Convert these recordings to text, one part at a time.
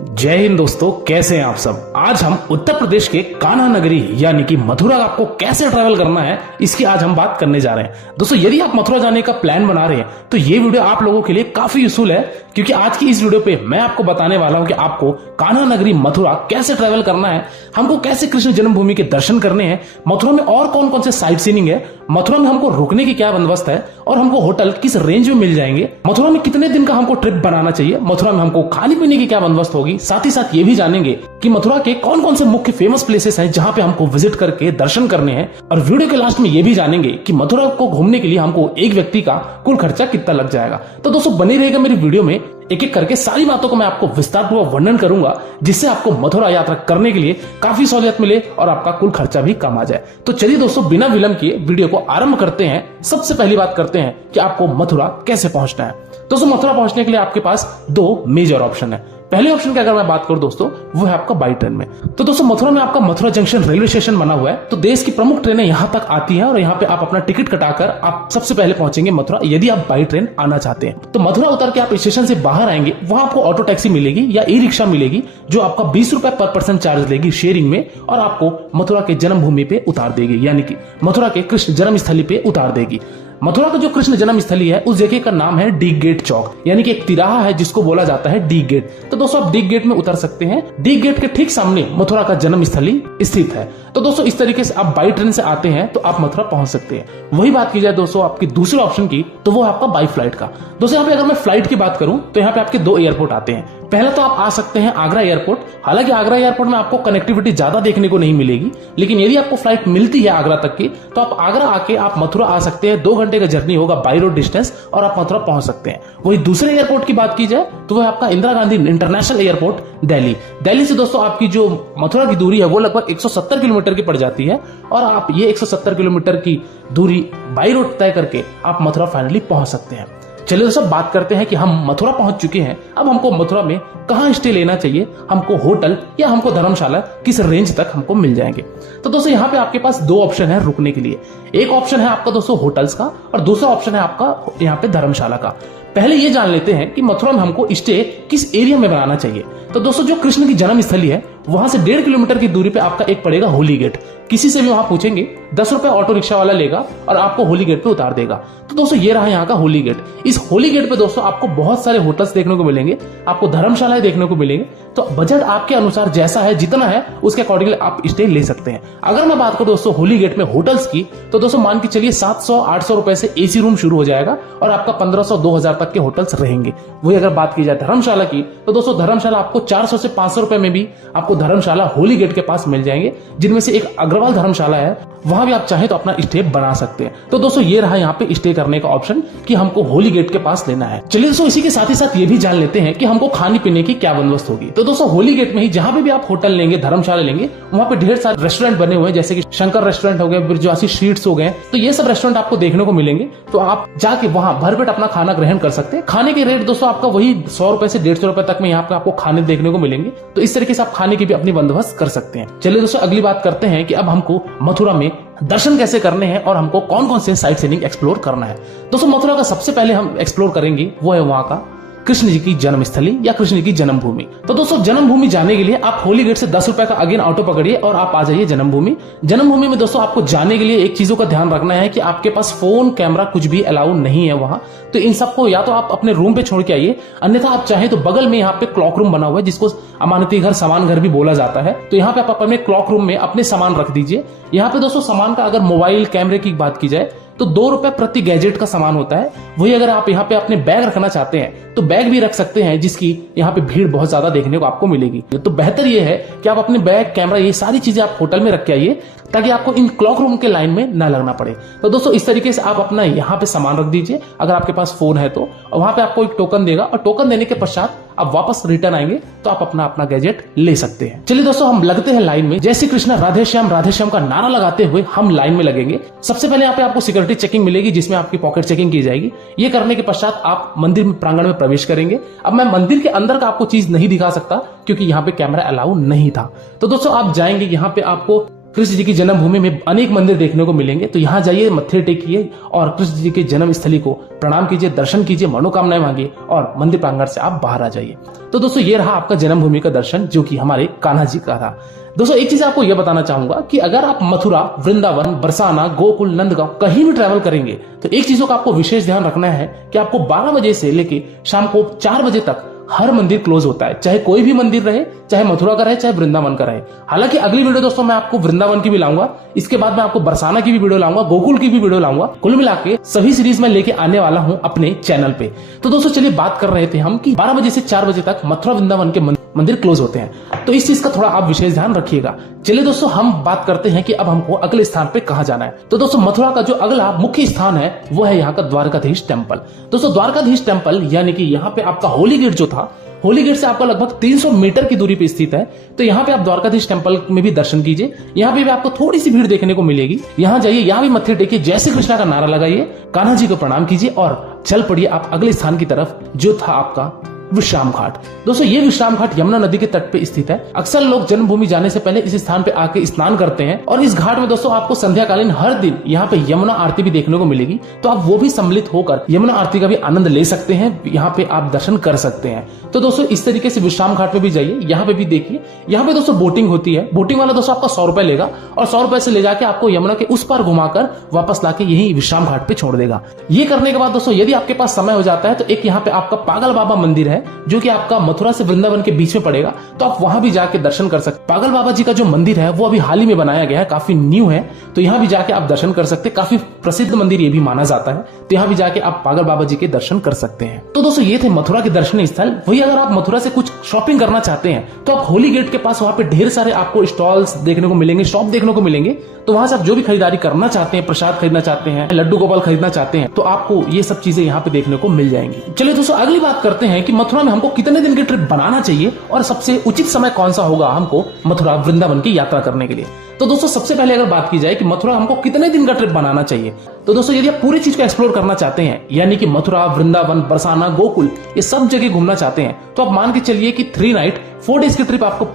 जय हिंद दोस्तों, कैसे हैं आप सब। आज हम उत्तर प्रदेश के कान्हा नगरी यानी कि मथुरा आपको कैसे ट्रैवल करना है इसकी आज हम बात करने जा रहे हैं। दोस्तों यदि आप मथुरा जाने का प्लान बना रहे हैं तो ये वीडियो आप लोगों के लिए काफी यूजफुल है, क्योंकि आज की इस वीडियो पे मैं आपको बताने वाला हूं कि आपको कान्हा नगरी मथुरा कैसे ट्रैवल करना है, हमको कैसे कृष्ण जन्मभूमि के दर्शन करने हैं, मथुरा में और कौन कौन से साइट सीइंग है, मथुरा में हमको रुकने की क्या बंदोबस्त है और हमको होटल किस रेंज में मिल जाएंगे, मथुरा में कितने दिन का हमको ट्रिप बनाना चाहिए, मथुरा में हमको खाने पीने की क्या बंदोबस्त होगी। साथ ही साथ ये भी जानेंगे कि मथुरा के कौन कौन से मुख्य फेमस प्लेसेस हैं जहां पे हमको विजिट करके दर्शन करने हैं। और वीडियो के लास्ट में ये भी जानेंगे कि मथुरा को घूमने के लिए हमको एक व्यक्ति का कुल खर्चा कितना लग जाएगा। तो दोस्तों बने रहेगा मेरी वीडियो में, एक एक करके सारी बातों को मैं आपको विस्तारपूर्वक वर्णन करूंगा, जिससे आपको मथुरा यात्रा करने के लिए काफी सहूलियत मिले और आपका कुल खर्चा भी कम आ जाए। तो चलिए दोस्तों बिना विलंब किए वीडियो को आरंभ करते हैं। सबसे पहली बात करते हैं कि आपको मथुरा कैसे पहुंचना है। दोस्तों मथुरा पहुंचने के लिए आपके पास दो मेजर ऑप्शन है। पहले ऑप्शन की अगर मैं बात करूं दोस्तों, वो है आपका बाई ट्रेन में। तो दोस्तों मथुरा में आपका मथुरा जंक्शन रेलवे स्टेशन बना हुआ है, तो देश की प्रमुख ट्रेनें यहां तक आती हैं और यहां पे आप अपना टिकट कटाकर आप सबसे पहले पहुंचेंगे मथुरा, यदि आप बाई ट्रेन आना चाहते हैं। तो मथुरा उतर के आप स्टेशन से बाहर आएंगे, वहां आपको ऑटो टैक्सी मिलेगी या ई रिक्शा मिलेगी, जो आपका 20 रुपए पर पर्सन चार्ज लेगी शेयरिंग में, और आपको मथुरा के जन्मभूमि पे उतार देगी, यानी कि मथुरा के कृष्ण जन्मस्थली पे उतार देगी। मथुरा का जो कृष्ण जन्मस्थली है उस जगह का नाम है डी गेट चौक, यानी कि एक तिराहा है जिसको बोला जाता है डी गेट। तो दोस्तों आप डी गेट में उतर सकते हैं। डी गेट के ठीक सामने मथुरा का जन्मस्थली स्थित है। तो दोस्तों इस तरीके से आप बाई ट्रेन से आते हैं तो आप मथुरा पहुंच सकते हैं। वही बात की जाए दोस्तों आपकी दूसरे ऑप्शन की, तो वो है आपका बाई फ्लाइट का। दोस्तों यहाँ पे अगर मैं फ्लाइट की बात करूं तो यहाँ पे आपके दो एयरपोर्ट आते हैं। पहला तो आप आ सकते हैं आगरा एयरपोर्ट। हालांकि आगरा एयरपोर्ट में आपको कनेक्टिविटी ज्यादा देखने को नहीं मिलेगी, लेकिन यदि आपको फ्लाइट मिलती है आगरा तक की, तो आप आगरा आके आप मथुरा आ सकते हैं। 2 घंटे का जर्नी होगा बाई रोड डिस्टेंस और आप मथुरा पहुंच सकते हैं। वही दूसरे एयरपोर्ट की बात की जाए तो वह आपका इंदिरा गांधी इंटरनेशनल एयरपोर्ट दिल्ली। दिल्ली से दोस्तों आपकी जो मथुरा की दूरी है वो लगभग 170 किलोमीटर की पड़ जाती है, और आप ये 170 किलोमीटर की दूरी बाई रोड तय करके आप मथुरा फाइनली पहुंच सकते हैं। चलिए दोस्तों बात करते हैं कि हम मथुरा पहुंच चुके हैं। अब हमको मथुरा में कहां स्टे लेना चाहिए, हमको होटल या हमको धर्मशाला किस रेंज तक हमको मिल जाएंगे। तो दोस्तों यहाँ पे आपके पास दो ऑप्शन है रुकने के लिए। एक ऑप्शन है आपका दोस्तों होटल्स का और दूसरा ऑप्शन है आपका यहाँ पे धर्मशाला का। पहले ये जान लेते हैं कि मथुरा में हमको स्टे किस एरिया में बनाना चाहिए। तो दोस्तों जो कृष्ण की जन्मस्थली है वहां से 1.5 किलोमीटर की दूरी पे आपका एक पड़ेगा होली गेट। किसी से भी वहां पूछेंगे 10 रुपए ऑटो रिक्शा वाला लेगा और आपको होली गेट पे उतार देगा। तो दोस्तों ये रहा यहाँ का होली गेट। इस होली गेट पे दोस्तों आपको बहुत सारे होटल्स देखने को मिलेंगे, आपको धर्मशालाएं देखने को मिलेंगे। तो बजट आपके अनुसार जैसा है, जितना है उसके अकॉर्डिंगली आप स्टे ले सकते हैं। अगर मैं बात करूं दोस्तों होली गेट में होटल्स की, तो दोस्तों मान के चलिए 700-800 रुपए से एसी रूम शुरू हो जाएगा और आपका 1500-2000 तक के होटल्स रहेंगे। वही अगर बात की जाए धर्मशाला की, तो दोस्तों धर्मशाला आपको 400 से 500 रुपए में भी आपको धर्मशाला होली गेट के पास मिल जाएंगे, जिनमें से एक अग्रवाल धर्मशाला है, वहां भी आप चाहें तो अपना स्टे बना सकते हैं। तो दोस्तों ये रहा यहाँ पे स्टे करने का ऑप्शन कि हमको होली गेट के पास लेना है। चलिए दोस्तों इसी के साथ ही साथ ये भी जान लेते हैं कि हमको खाने पीने की क्या बंदोबस्त होगी। तो दोस्तों होली गेट में ही जहां भी आप होटल लेंगे, धर्मशाला लेंगे, वहां पे ढेर सारे रेस्टोरेंट बने हुए हैं, जैसे कि शंकर रेस्टोरेंट हो गए, बिरजवासी स्वीट्स हो गए। तो ये सब रेस्टोरेंट आपको देखने को मिलेंगे। तो आप जाके वहां भरपेट अपना खाना ग्रहण कर सकते हैं। खाने के रेट दोस्तों आपका वही 100 रुपए से 150 रुपए तक में यहाँ पे आपको खाने देखने को मिलेंगे। तो इस तरीके से आप खाने की भी अपनी बंदोबस्त कर सकते हैं। चलिए दोस्तों अगली बात करते हैं कि अब हमको मथुरा में दर्शन कैसे करने हैं और हमको कौन कौन से साइट सीइंग एक्सप्लोर करना है। दोस्तों मथुरा का सबसे पहले हम एक्सप्लोर करेंगे वो है वहां का कृष्ण जी की जन्मस्थली या कृष्ण जी की जन्मभूमि। तो दोस्तों जन्मभूमि जाने के लिए आप होली गेट से 10 रुपए का अगेन ऑटो पकड़िए और आप आ जाइए जन्मभूमि। जन्मभूमि में दोस्तों आपको जाने के लिए एक चीजों का ध्यान रखना है कि आपके पास फोन कैमरा कुछ भी अलाउ नहीं है वहां। तो इन सबको या तो आप अपने रूम पे छोड़ के आइए, अन्यथा आप चाहें तो बगल में यहाँ पे क्लॉक रूम बना हुआ है, जिसको अमानती घर, सामान घर भी बोला जाता है। तो यहाँ पे आप अपने क्लॉक रूम में अपने सामान रख दीजिए। यहाँ पे दोस्तों सामान का अगर मोबाइल कैमरे की बात की जाए तो 2 रुपए प्रति गैजेट का सामान होता है। वही अगर आप यहाँ पे अपने बैग रखना चाहते हैं तो बैग भी रख सकते हैं, जिसकी यहाँ पे भीड़ बहुत ज्यादा देखने को आपको मिलेगी। तो बेहतर ये है कि आप अपने बैग, कैमरा, ये सारी चीजें आप होटल में रख के आइए, ताकि आपको इन क्लॉक रूम के लाइन में ना लगना पड़े। तो दोस्तों इस तरीके से आप अपना यहाँ पे सामान रख दीजिए अगर आपके पास फोन है तो, और वहां पे आपको एक टोकन देगा और टोकन देने के पश्चात आप वापस रिटर्न आएंगे तो आप अपना गैजेट ले सकते हैं। चलिए दोस्तों हम लगते हैं लाइन में। जय श्री कृष्ण राधे श्याम का नारा लगाते हुए हम लाइन में लगेंगे। सबसे पहले यहाँ पे आपको सिक्योरिटी चेकिंग मिलेगी, जिसमें आपकी पॉकेट चेकिंग की जाएगी। ये करने के पश्चात आप मंदिर में प्रांगण में प्रवेश करेंगे। अब मैं मंदिर के अंदर का आपको चीज नहीं दिखा सकता क्योंकि यहाँ पे कैमरा अलाउ नहीं था। तो दोस्तों आप जाएंगे, यहाँ पे आपको कृष्ण जी की जन्मभूमि में अनेक मंदिर देखने को मिलेंगे। तो यहाँ जाइए, मत्थे टेकिए और कृष्ण जी के जन्म स्थली को प्रणाम कीजिए, दर्शन कीजिए, मनोकामनाएं मांगिए और मंदिर प्रांगण से आप बाहर आ जाइए। तो दोस्तों ये रहा आपका जन्मभूमि का दर्शन, जो कि हमारे कान्हा जी का था। दोस्तों एक चीज आपको यह बताना चाहूंगा कि अगर आप मथुरा, वृंदावन, बरसाना, गोकुल, नंदगांव कहीं भी ट्रैवल करेंगे तो एक चीजों का आपको विशेष ध्यान रखना है कि आपको 12 बजे से लेके शाम को 4 बजे तक हर मंदिर क्लोज होता है, चाहे कोई भी मंदिर रहे, चाहे मथुरा का रहे, चाहे वृंदावन का रहे। हालांकि अगली वीडियो दोस्तों मैं आपको वृंदावन की भी लाऊंगा, इसके बाद मैं आपको बरसाना की भी वीडियो लाऊंगा, गोकुल की भी वीडियो लाऊंगा। कुल मिला के सभी सीरीज में लेके आने वाला हूं अपने चैनल पे। तो दोस्तों चलिए बात कर रहे थे हम कि 12 बजे से 4 बजे तक मथुरा वृंदावन के मंदिर क्लोज होते हैं, तो इस चीज का थोड़ा आप विशेष ध्यान रखिएगा। चलिए दोस्तों हम बात करते हैं कि अब हमको अगले स्थान पे कहां जाना है। तो दोस्तों मथुरा का जो अगला मुख्य स्थान है वो है यहाँ का द्वारकाधीश टेम्पल। दोस्तों द्वारकाधीश टेम्पल यानी कि यहाँ पे आपका होली गेट जो था, होली गेट से आपका लगभग 300 मीटर की दूरी पे स्थित है। तो यहाँ पे आप द्वारकाधीश टेम्पल में भी दर्शन कीजिए। यहाँ पे भी आपको थोड़ी सी भीड़ देखने को मिलेगी। यहाँ जाइए, यहाँ भी मत्थे टेकिए, जय श्री कृष्णा का नारा लगाइए, कान्हा जी को प्रणाम कीजिए और चल पड़िए आप अगले स्थान की तरफ, जो था आपका विश्राम घाट। दोस्तों ये विश्राम घाट यमुना नदी के तट पे स्थित है। अक्सर लोग जन्मभूमि जाने से पहले इस स्थान पे आके स्नान करते हैं और इस घाट में दोस्तों आपको संध्याकालीन हर दिन यहाँ पे यमुना आरती भी देखने को मिलेगी। तो आप वो भी सम्मिलित होकर यमुना आरती का भी आनंद ले सकते हैं, यहाँ पे आप दर्शन कर सकते हैं। तो दोस्तों इस तरीके से विश्राम घाट पे भी जाइए, यहाँ पे भी देखिए। यहाँ पे दोस्तों बोटिंग होती है, बोटिंग वाला दोस्तों आपका 100 रुपए लेगा और 100 रुपए से ले जाके आपको यमुना के उस पार घुमाकर वापस लाके यही विश्राम घाट पे छोड़ देगा। ये करने के बाद दोस्तों यदि आपके पास समय हो जाता है तो एक यहाँ पे आपका पागल बाबा मंदिर है, जो कि आपका मथुरा से वृंदावन के बीच में पड़ेगा। तो आप वहां भी जाके दर्शन कर सकते। पागल बाबा जी का जो मंदिर है वो अभी हाल ही में बनाया गया है, काफी न्यू है। तो यहाँ भी जाके आप दर्शन कर सकते हैं, काफी प्रसिद्ध मंदिर ये भी माना जाता है। तो यहाँ भी जाके आप पागल बाबा जी के दर्शन कर सकते हैं। तो दोस्तों ये थे मथुरा के दर्शनीय स्थल। वही अगर आप मथुरा से कुछ शॉपिंग करना चाहते हैं तो आप होली गेट के पास वहां पे ढेर सारे आपको स्टॉल्स देखने को मिलेंगे, शॉप देखने को मिलेंगे। तो वहां से आप जो भी खरीदारी करना चाहते हैं, प्रसाद खरीदना चाहते हैं, लड्डू गोपाल खरीदना चाहते हैं, तो आपको ये सब चीजें यहाँ पे देखने को मिल जाएंगी। चलिए दोस्तों अगली बात करते हैं कि मथुरा में हमको कितने दिन की ट्रिप बनाना चाहिए और सबसे उचित समय कौन सा होगा हमको मथुरा वृंदावन की यात्रा करने के लिए। तो दोस्तों सबसे पहले अगर बात की जाए कि मथुरा हमको कितने दिन का ट्रिप बनाना चाहिए, तो दोस्तों यदि आप पूरी चीज को एक्सप्लोर करना चाहते हैं, यानी कि मथुरा, वृंदावन, बरसाना, गोकुल ये सब जगह घूमना चाहते हैं, तो आप मान के चलिए कि 3 नाइट 4 डेज की ट्रिप आपको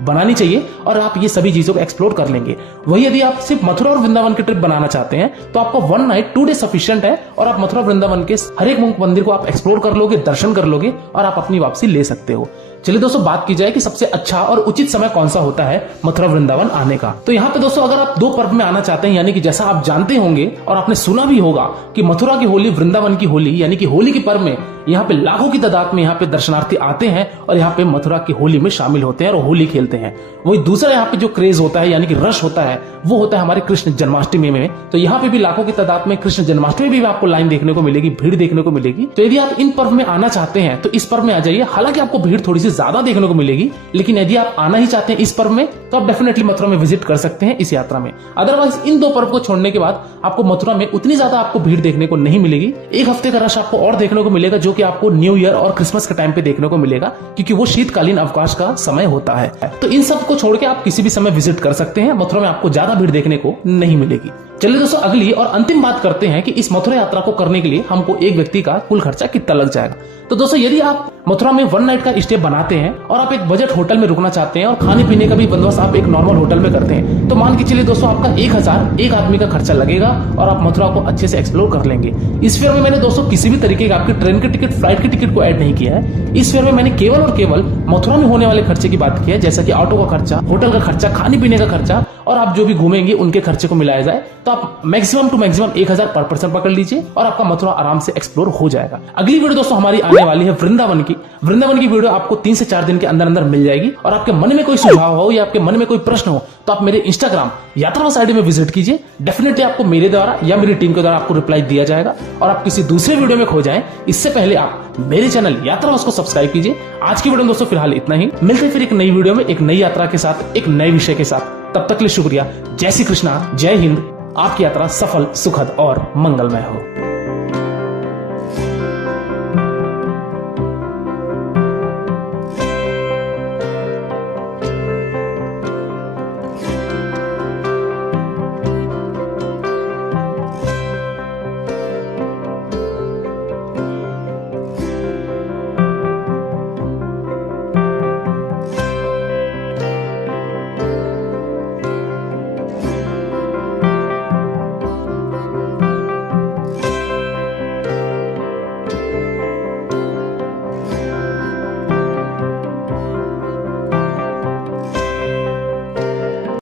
बनानी चाहिए और आप ये सभी चीजों को एक्सप्लोर कर लेंगे। वही यदि आप सिर्फ मथुरा और वृंदावन की ट्रिप बनाना चाहते हैं तो आपको 1 नाइट 2 डे सफिशिएंट है और आप मथुरा वृंदावन के हर एक मंदिर को आप एक्सप्लोर कर लोगे, दर्शन कर लोगे और आप अपनी वापसी ले सकते हो। चलिए दोस्तों बात की जाए कि सबसे अच्छा और उचित समय कौन सा होता है मथुरा वृंदावन आने का। तो यहाँ पे दोस्तों अगर आप 2 पर्व में आना चाहते हैं, यानी कि जैसा आप जानते होंगे और आपने सुना भी होगा कि मथुरा की होली, वृंदावन की होली, यानी कि होली के पर्व में यहाँ पे लाखों की तादाद में यहाँ पे दर्शनार्थी आते हैं और यहाँ पे मथुरा की होली में शामिल होते हैं और होली खेलते हैं। वही दूसरा यहाँ पे जो क्रेज होता है, यानी कि रश होता है, वो होता है हमारे कृष्ण जन्माष्टमी में। तो यहाँ पे भी लाखों की तादाद में कृष्ण जन्माष्टमी भी आपको लाइन देखने को मिलेगी, भीड़ देखने को मिलेगी। तो यदि आप इन पर्व में आना चाहते हैं तो इस पर्व में आ जाइए। हालांकि आपको भीड़ थोड़ी सी ज्यादा देखने को मिलेगी, लेकिन यदि आप आना ही चाहते हैं इस पर्व में तो आप डेफिनेटली मथुरा में विजिट कर सकते हैं इस यात्रा में। अदरवाइज इन 2 पर्व को छोड़ने के बाद आपको मथुरा में उतनी ज्यादा आपको भीड़ देखने को नहीं मिलेगी। 1 हफ्ते का रश आपको और देखने को मिलेगा, जो कि आपको न्यू ईयर और क्रिसमस के टाइम पे देखने को मिलेगा, क्योंकि वो शीतकालीन अवकाश का समय होता है। तो इन सब को छोड़ के आप किसी भी समय विजिट कर सकते हैं, मथुरा में आपको ज्यादा भीड़ देखने को नहीं मिलेगी। चलिए दोस्तों अगली और अंतिम बात करते हैं कि इस मथुरा यात्रा को करने के लिए हमको एक व्यक्ति का कुल खर्चा कितना लग जाएगा। तो दोस्तों यदि आप मथुरा में 1 नाइट का स्टे बनाते हैं और आप एक बजट होटल में रुकना चाहते हैं और खाने पीने का भी बंदोबस्त आप एक नॉर्मल होटल में करते हैं, तो मान के चलिए दोस्तों आपका 1000 एक आदमी का खर्चा लगेगा और आप मथुरा को अच्छे से एक्सप्लोर कर लेंगे। इस फेयर में मैंने दोस्तों किसी भी तरीके का आपकी ट्रेन की टिकट, फ्लाइट की टिकट को ऐड नहीं किया है। इस फेयर में मैंने केवल और केवल मथुरा में होने वाले खर्चे की बात की है, जैसा कि ऑटो का खर्चा, होटल का खर्चा, खाने पीने का खर्चा और आप जो भी घूमेंगे उनके खर्चे को मिलाया जाए तो आप मैक्सिमम टू मैक्सिमम 1000 पर पर्सन पकड़ लीजिए और आपका मथुरा आराम से एक्सप्लोर हो जाएगा। अगली वीडियो दोस्तों हमारी आने वाली है वृंदावन की। वृंदावन की वीडियो आपको 3 से 4 दिन के अंदर अंदर मिल जाएगी। और आपके मन में कोई सुझाव हो या आपके मन में कोई प्रश्न हो तो आप मेरे इंस्टाग्राम यात्रावास आईडी में विजिट कीजिए। डेफिनेटली आपको मेरे द्वारा या मेरी टीम के द्वारा आपको रिप्लाई दिया जाएगा। और आप किसी दूसरे वीडियो में खो जाएं इससे पहले आप मेरे चैनल यात्रावास को सब्सक्राइब कीजिए। आज की वीडियो में दोस्तों फिलहाल इतना ही। मिलते हैं फिर एक नई वीडियो में, एक नई यात्रा के साथ, एक नए विषय के साथ। तब तक के लिए शुक्रिया। जय श्री कृष्णा, जय हिंद। आपकी यात्रा सफल, सुखद और मंगलमय हो।